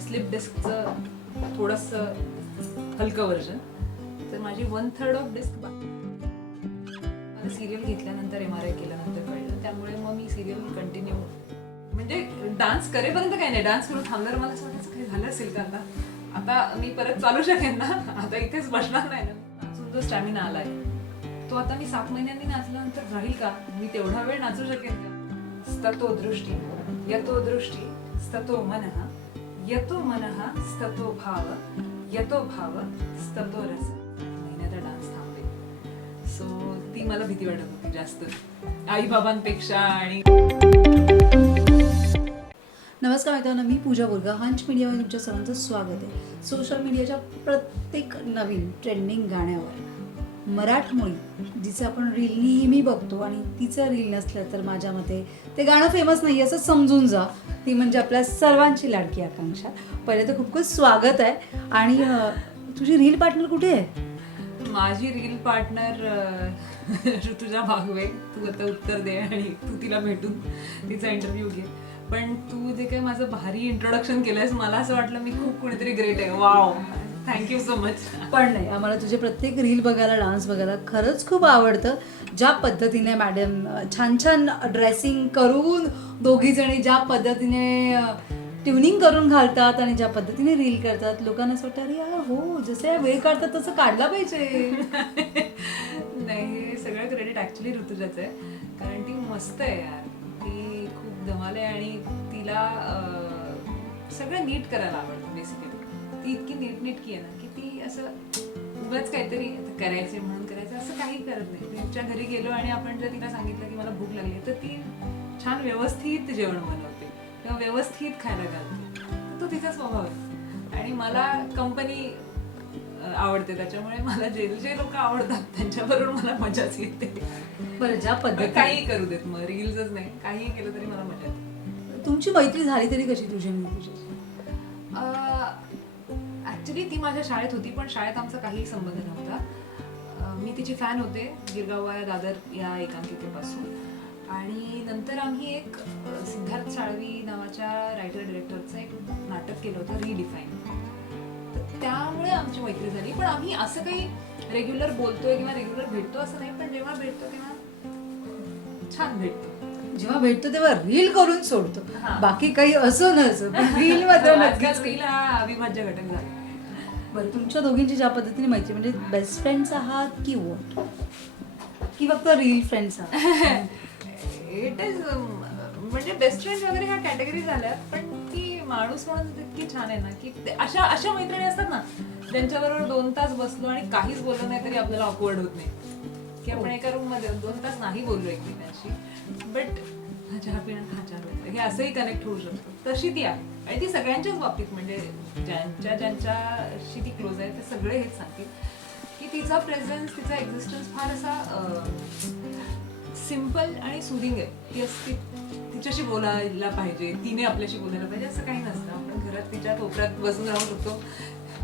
Slip डिस्कचं थोडंसं हलकं version तर माझी वन थर्ड ऑफ डिस्क बाकी सिरियल घेतल्यानंतर एम आर आय केल्यानंतर कळलं. त्यामुळे मग मी सिरियल कंटिन्यू म्हणजे डान्स करेपर्यंत काही नाही. डान्स करून थांबल्यावर मला असं वाटायचं काही झालं असेल का आता? आता मी परत चालू शकेन ना? आता इथेच बसणार नाही ना? अजून जो स्टॅमिना आलाय तो आता मी सात महिन्यांनी नाचल्यानंतर राहील का? मी तेवढा वेळ नाचू शकेन का? स्ततो दृष्टी. यतो दृष्टी. स्ततो मनः. यतो मनः स्ततो भाव यतो भाव स्ततो रस. महिन्याचा डान्स थांबले सो ती मला भीती वाटत होती जास्त. आई बाबांपेक्षा आणि नमस्कार मित्रांनो मी पूजा बोरगा. हंच मीडियावर तुमच्या सर्वांचं स्वागत आहे. सोशल मीडियाच्या प्रत्येक नवीन ट्रेंडिंग गाण्यावर. मराठमोळी जिचं आपण रील नेहमी बघतो आणि तिचं रील नसलं तर माझ्या मते ते गाणं फेमस नाही असं समजून जा. ती म्हणजे आपल्या सर्वांची लाडकी आकांक्षा. पहिले तर खूप खूप स्वागत आहे. आणि तुझी रील पार्टनर कुठे आहे? माझी रील पार्टनर ऋतुजा भागवे. तू आता उत्तर दे आणि तू तिला भेटून तिचा इंटरव्ह्यू घे. पण तू जे काही माझं भारी इंट्रोडक्शन केलंयस मला असं वाटलं मी खूप कुणीतरी ग्रेट आहे. वाव थँक्यू सो मच पण नाही आम्हाला तुझे प्रत्येक रील बघायला डान्स बघायला खरंच खूप आवडतं. ज्या पद्धतीने मॅडम छान छान ड्रेसिंग करून दोघी जणी ज्या पद्धतीने ट्युनिंग करून घालतात आणि ज्या पद्धतीने रील करतात लोकांना असं वाटतं अरे यार हो जसे वेळ काढतात तसं काढला पाहिजे. नाही हे सगळं क्रेडिट ऍक्च्युली ऋतुजाचं आहे. कारण ती मस्त आहे यार. ती खूप धमाल आहे आणि तिला सगळं नीट करायला आवडतं बेसिकली ती इतकी नीटनेटकी आहे ना की ती असं उगाच काहीतरी करायचे म्हणून करायचं असं काही करत नाही. त्यांच्या घरी गेलो आणि आपण जर तिला सांगितलं की मला भूक लागली तर ती छान व्यवस्थित जेवण बनवते किंवा व्यवस्थित खायला घालते. तर तो तिचा स्वभाव आहे. आणि मला कंपनी आवडते त्याच्यामुळे मला जे जे लोक आवडतात त्यांच्याबरोबर मला मजाच येते. बरं ज्या पद्धती काही करू देत मग रील्सच नाही. काहीही केलं तरी मला मजा येते. तुमची मैत्री झाली तरी कशी तुझी ऍक्च्युली ती माझ्या शाळेत होती पण शाळेत आमचा काहीही संबंध नव्हता. मी तिची फॅन होते गिरगाववाया दादर या एकांकिकेपासून. आणि नंतर आम्ही एक सिद्धार्थ साळवी नावाच्या रायटर डिरेक्टरचं एक नाटक केलं होतं रिडिफाईन तर त्यामुळे आमची मैत्री झाली. पण आम्ही असं काही रेग्युलर बोलतोय किंवा रेग्युलर भेटतो असं नाही पण जेव्हा भेटतो तेव्हा छान भेटतो. जेव्हा भेटतो तेव्हा रील करून सोडतो. हा. बाकी काही असो नसो रील मात्र रील हा अविभाज्य घटक झाला. बरं तुमच्या दोघींची ज्या पद्धतीने मैत्री म्हणजे बेस्ट फ्रेंड्स आहात की वॉट की फक्त रील फ्रेंड्स आहात? इट इज म्हणजे बेस्ट फ्रेंड वगैरे ह्या कॅटेगरी झाल्या पण ती माणूस म्हणून इतकी छान आहे ना की ते- अशा अशा मैत्रिणी असतात ना ज्यांच्याबरोबर दोन तास बसलो आणि काहीच बोललो नाही तरी आपल्याला ऑकवर्ड होत नाही. की आपण एका रूममध्ये दोन तास नाही बोललो एकमेकांशी बट चहा पिण्यात हा चहा हे असंही कनेक्ट होऊ शकतं. तशी ती आहे. आणि ती सगळ्यांच्याच बाबतीत म्हणजे ज्यांच्या ज्यांच्याशी ती क्लोज आहे ते सगळे हेच सांगतील की तिचा प्रेझेन्स तिचा एक्झिस्टन्स फार असा सिंपल आणि सुदिंग आहे. ती असती तिच्याशी बोलायला पाहिजे तिने आपल्याशी बोलायला पाहिजे असं काही नसतं. आपण घरात तिच्या कोपऱ्यात बसून राहू शकतो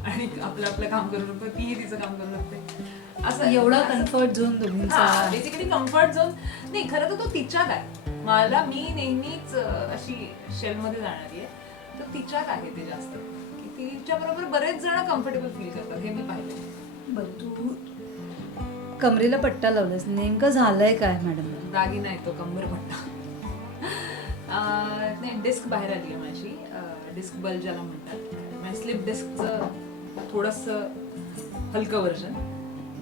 आणि आपलं आपलं काम करू शकतो तीही तिचं काम करू शकते. असं एवढा comfort zone basically comfort zone नाही खरं तर तो तिच्यात आहे. मला मी नेहमीच अशी शेलमध्ये जाणारी आहे. तर तिच्यात आहे ते जास्त. की तिच्या बरोबर बरेच जण कम्फर्टेबल फील करतात. हे मी पाहिलं बरं तू कमरेला पट्टा लावलास. नेमकं झालंय काय मॅडम? दागिना येतो कंबर पट्टा. नाही डिस्क बाहेर आली आहे माझी. डिस्क बल ज्याला म्हणतात. म्हणजे स्लिप डिस्कचं थोडंसं हलकं वर्जन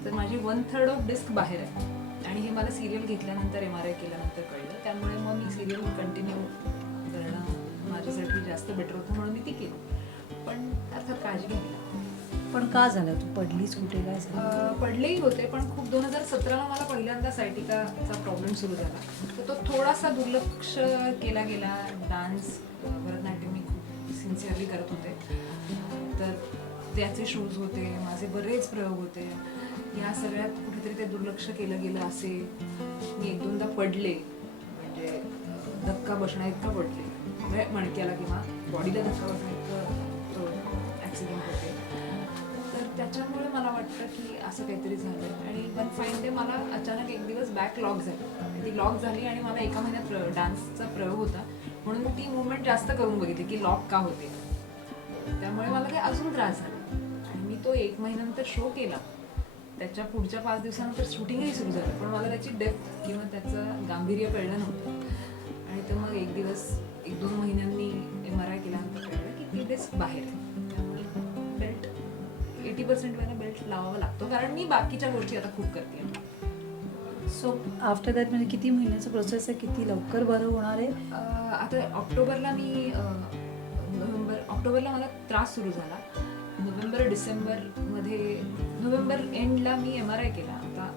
तर माझी वन थर्ड ऑफ डिस्क बाहेर आहे. आणि हे मला सिरियल घेतल्यानंतर एम आर आय केल्यानंतर कळलं. त्यामुळे मग मी सिरियल कंटिन्यू माझ्यासाठी जास्त बेटर होतं म्हणून मी ती केली. पण अर्थात काळजी घ्यावी लागते पण का झालं? तू पडलीस कुठे? काय झालं? पडलेही होते पण खूप दोन हजार सतराला मला पहिल्यांदा सायटिकाचा प्रॉब्लेम सुरू झाला. तर तो थोडासा दुर्लक्ष केला गेला. डान्स भरतनाट्यम मी खूप सिन्सिअरली करत होते. तर त्याचे शोज होते माझे बरेच प्रयोग होते. या सगळ्यात कुठेतरी ते दुर्लक्ष केलं गेलं असे मी एक दोनदा पडले. म्हणजे धक्का बसण्या इतका पडले. मणक्याला किंवा बॉडीला धक्का ॲक्सिडेंट होते. तर त्याच्यामुळे मला वाटतं की असं काहीतरी झालं आणि वन फाईन डे मला अचानक एक दिवस बॅक लॉक झाली. ती लॉक झाली आणि मला एका महिन्यात डान्सचा प्रयोग होता. म्हणून ती मुवमेंट जास्त करून बघितली की लॉक का होते. त्यामुळे मला काही अजून त्रास झाला. आणि मी तो एक महिन्यानंतर शो केला. त्याच्या पुढच्या पाच दिवसानंतर शूटिंगही सुरू झालं. पण मला त्याची डेप्थ किंवा त्याचं गांभीर्य कळलं नव्हतं. एक दिवस एक दोन महिन्यांनी एम आर आय केल्यानंतर कळलं की ती डिस्क बाहेर. आहे त्यामुळे बेल्ट एटी पर्सेंट वेळेला बेल्ट लावावा लागतो. कारण मी बाकीच्या गोष्टी आता खूप करते. सो आफ्टर दॅट म्हणजे किती महिन्याचं प्रोसेस आहे? किती लवकर बरं होणार आहे? आता ऑक्टोबरला मी नोव्हेंबर ऑक्टोबरला मला त्रास सुरू झाला. नोव्हेंबर डिसेंबरमध्ये नोव्हेंबर एंडला मी एम आर आय केला. आता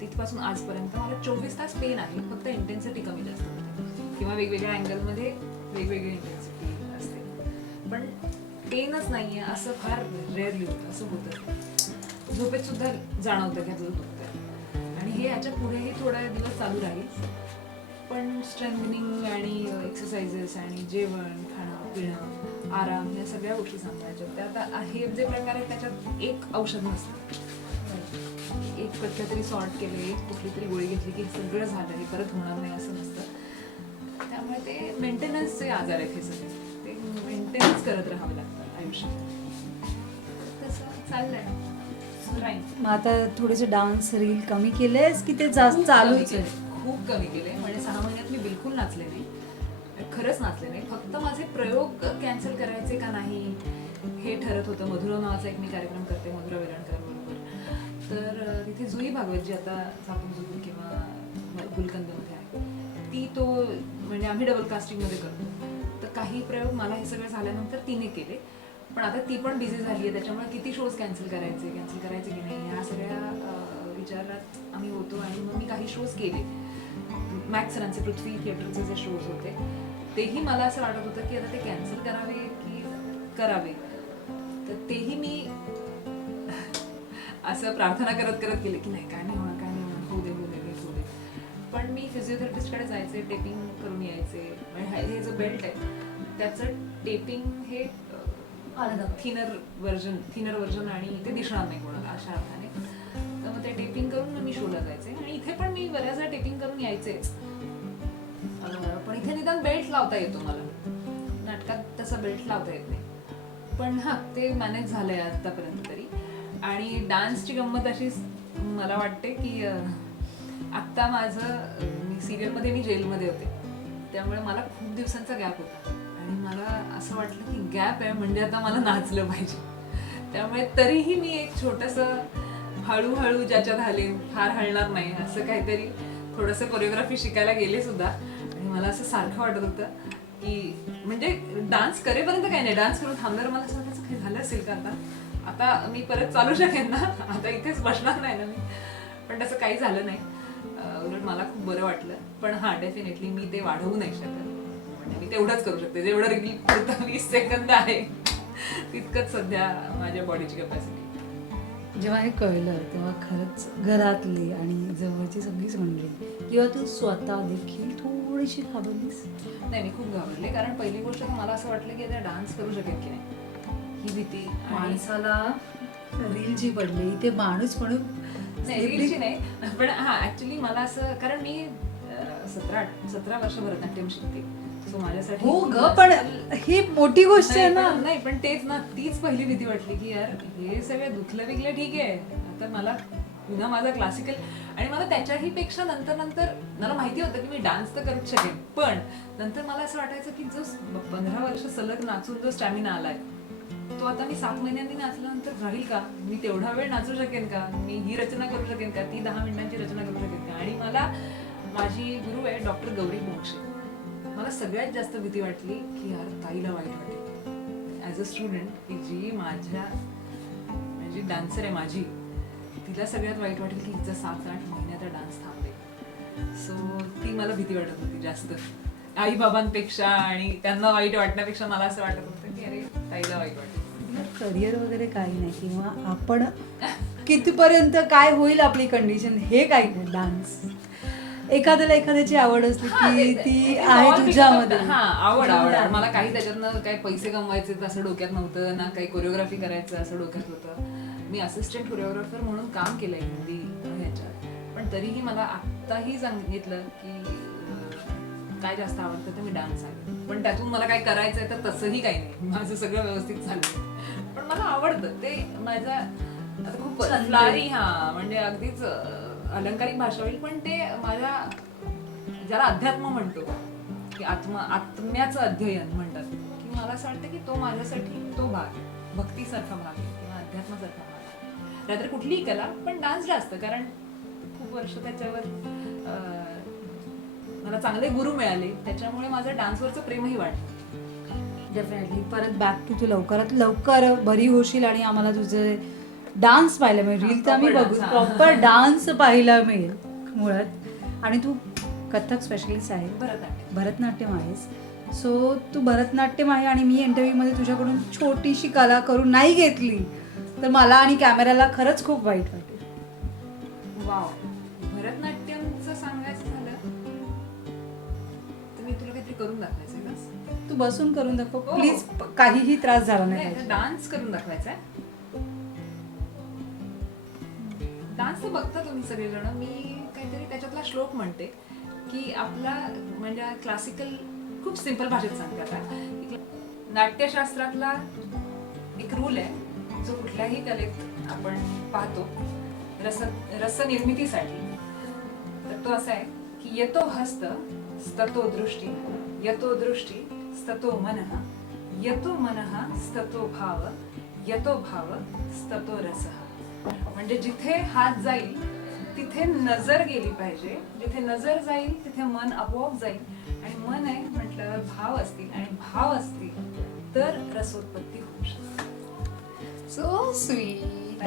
तिथपासून आजपर्यंत मला चोवीस तास पेन आहे. फक्त इंटेन्सिटी कमी जास्त होते. किंवा वेगवेगळ्या अँगलमध्ये वेगवेगळी इंटेन्सिटी असते. पण पेनच नाही आहे असं फार रेअरली होतं असं होतं. झोपेत सुद्धा जाणवतं की तुझं दुखतं आणि हे याच्या पुढेही थोडा दिवस चालू राहील. पण स्ट्रेंथनिंग आणि एक्सरसाइजेस आणि जेवण खाणं पिणं आराम या सगळ्या गोष्टी सांगायच्या त्या आता हे जे प्रकार आहेत त्याच्यात एक औषध नसतं. एक कुठलं तरी सॉर्ट केलं एक कुठली तरी गोळी घेतली की हे सगळं झालं हे परत होणार नाही असं नसतं. ते मेंटेनन्सचे आजार आहेत हे सगळे. ते मेंटेनन्स करत राहावं लागतं आयुष्यात. तसं चाललंय. मग आता थोडेसे डान्स रील कमी केलेस की ते जास्त चालूच कमी आहे? खूप कमी केले. म्हणजे सहा महिन्यात मी बिलकुल नाचले नाही. खरंच नाचले नाही. फक्त माझे प्रयोग कॅन्सल करायचे का नाही हे ठरत होतं. मधुरा नावाचा एक मी कार्यक्रम करते मधुरा वेलणकर बरोबर. तर तिथे जुई भागवत जी आता झापून झुकून किंवा गुलकंदमध्ये आहे म्हणजे आम्ही डबल कास्टिंगमध्ये करतो. तर काही प्रयोग मला हे सगळं झाल्यानंतर तिने केले. पण आता ती पण बिझी झाली आहे त्याच्यामुळे किती शोज कॅन्सल करायचे कॅन्सल करायचे की नाही ह्या सगळ्या विचारात आम्ही होतो आणि मग मी काही शोज केले. मॅक्स सरांचे पृथ्वी थिएटरचे जे शोज होते तेही मला असं वाटत होतं की आता ते कॅन्सल करावे की करावे? तर तेही मी असं प्रार्थना करत करत गेले की नाही काय मी फिजिओथेरपिस्टकडे जायचे टेपिंग करून यायचे. हा- जो बेल्ट आहे त्याचं टेपिंग हे थिनर वर्जन थिनर वर्जन आणि ते दिसणार नाही कोणाला अशा अर्थाने. तर मग ते टेपिंग करून मी शोला जायचे. आणि इथे पण मी बऱ्याचदा टेपिंग करून यायचेच पण इथे निदान बेल्ट लावता येतो मला. नाटकात तसा बेल्ट लावता येत नाही. पण हा ते मॅनेज झालंय आतापर्यंत तरी. आणि डान्सची गंमत अशी मला वाटते की आत्ता माझं सिरियलमध्ये मी जेलमध्ये होते. त्यामुळे मला खूप दिवसांचा गॅप होता. आणि मला असं वाटलं की गॅप आहे म्हणजे आता मला नाचलं पाहिजे. त्यामुळे तरीही मी एक छोटंसं हळूहळू ज्याच्यात हलेन फार हलणार नाही असं काहीतरी थोडंसं कोरिओग्राफी शिकायला गेले सुद्धा. आणि मला असं सारखं वाटत होतं की म्हणजे डान्स करेपर्यंत काही नाही. डान्स करून थांबणार मला असं वाटायचं काही झालं असेल का आता? आता मी परत चालू शकेन ना? आता इथेच बसणार नाही ना मी? पण तसं काही झालं नाही. उलट मला खूप बरं वाटलं. पण हा डेफिनेटली मी ते वाढवू नाही शकत. म्हणजे मी तेवढंच करू शकते. जेवढं रील पुरतं वीस सेकंद आहे तितकंच सध्या माझ्या बॉडीची कॅपॅसिटी जेव्हा हे कळलं तेव्हा खरंच घरातली आणि जवळची सगळीच मंडळी किंवा तू स्वतः देखील थोडीशी घाबरलीस? नाही मी खूप घाबरले. कारण पहिली गोष्ट तर मला असं वाटलं की आता डान्स करू शकेल की नाही. ही भीती. माणसाला रील जी पडली ते माणूस म्हणून नाही रीलची नाही पण हा ऍक्च्युली मला असं कारण मी सतरा सतरा वर्ष भरतनाट्यम शिकते. सो माझ्यासाठी हो ग पण ही मोठी गोष्ट आहे ना. नाही पण तेच ना तीच पहिली भीती वाटली की यार हे सगळं दुखलं विकलं ठीक आहे. आता मला पुन्हा माझा क्लासिकल आणि मला त्याच्याही पेक्षा नंतर नंतर मला माहिती होतं की मी डान्स तर करूच शकेन. पण नंतर मला असं वाटायचं की जो पंधरा वर्ष सलग नाचून जो स्टॅमिना आलाय तो आता मी सात महिन्यांनी नाचल्यानंतर राहील का? मी तेवढा वेळ नाचू शकेन का? मी ही रचना करू शकेन का? ती दहा मिनिटांची रचना करू शकेन का? आणि मला माझी गुरु आहे डॉक्टर गौरी मोक्षे. मला सगळ्यात जास्त भीती वाटली की यार ताईला वाईट वाटेल. ॲज अ स्टुडंट की जी माझ्या म्हणजे डान्सर आहे माझी तिला सगळ्यात वाईट वाटेल की हिचा सात आठ महिन्याचा डान्स थांबेल. सो ती मला भीती वाटत होती जास्त. आई बाबांपेक्षा आणि त्यांना वाईट वाटण्यापेक्षा मला असं वाटत होतं की अरे ताईला वाईट वाटेल. करिअर वगैरे काही नाही किंवा आपण कितीपर्यंत काय होईल आपली कंडिशन हे काही नाही डान्स एखाद्याला एखाद्याची आवड असते की ते- ते- ती ते आहे तुझ्यामध्ये. हा आवड आवड. मला काही त्याच्यातनं काही पैसे कमवायचे असं डोक्यात नव्हतं ना काही कोरिओग्राफी करायचं असं डोक्यात होतं. मी असिस्टंट कोरिओग्राफर म्हणून काम केलंय हिंदी ह्याच्यात. पण तरीही मला आत्ताही सांगितलं की काय जास्त आवडतं तर मी डान्स आहे. पण त्यातून मला काय करायचंय तर तसंही काही नाही. माझं सगळं व्यवस्थित चाललंय. पण मला आवडतं. ते माझा आता खूप. फ्लारी हा म्हणजे अगदीच अलंकारिक भाषा होईल पण ते माझ्या ज्याला अध्यात्म म्हणतो की आत्मा आत्म्याचं अध्ययन म्हणतात की मला असं वाटतं की तो माझ्यासाठी तो भाग भक्तीसारखा भाग आहे किंवा अध्यात्मासारखा भाग आहे. कुठलीही कला पण डान्स जास्त कारण खूप वर्ष त्याच्यावर मला चांगले गुरु मिळाले त्याच्यामुळे माझं डान्सवरचं प्रेमही वाढलं. डेफिनेटली परत बॅक टू तू लवकरात लवकर बरी होशील आणि आम्हाला तुझे डान्स पाहायला मिळेल. रील तर आम्ही बघू. प्रॉपर डान्स पाहायला मिळेल. मुळात. आणि तू कथक स्पेशलिस्ट आहे. भरतनाट्यम. भरतनाट्यम आहेस. सो तू भरतनाट्यम आहे आणि मी इंटरव्ह्यूमध्ये तुझ्याकडून छोटीशी कला करून नाही घेतली तर मला आणि कॅमेराला खरंच खूप वाईट वाटेल. वाव भरतनाट्यमचं सांगायचं झालं तर मी तुला काहीतरी करून का तू बसून करून दाखव. हो. प्लीज काहीही त्रास झाला नाही पाहिजे. डान्स करून दाखवायचा आहे. डान्स तर बघता तुम्ही सगळेजण. मी काहीतरी त्याच्यातला श्लोक म्हणते की आपला म्हणजे क्लासिकल खूप सिंपल भाषेत सांगते आता नाट्यशास्त्रातला एक रूल आहे जो कुठल्याही कलेत आपण पाहतो रस रसनिर्मितीसाठी. तर तो असा आहे की येतो हस्त स्ततो दृष्टी यतो दृष्टी स्ततो मनः यतो मनः स्ततो भाव यतो भाव स्ततो रसः. म्हणजे जिथे हात जाईल तिथे नजर गेली पाहिजे. जिथे नजर जाईल तिथे मन आपोआप जाईल. आणि मन आहे म्हटल्यावर भाव असतील आणि भाव असतील तर रसोत्पत्ती होऊ शकते. So sweet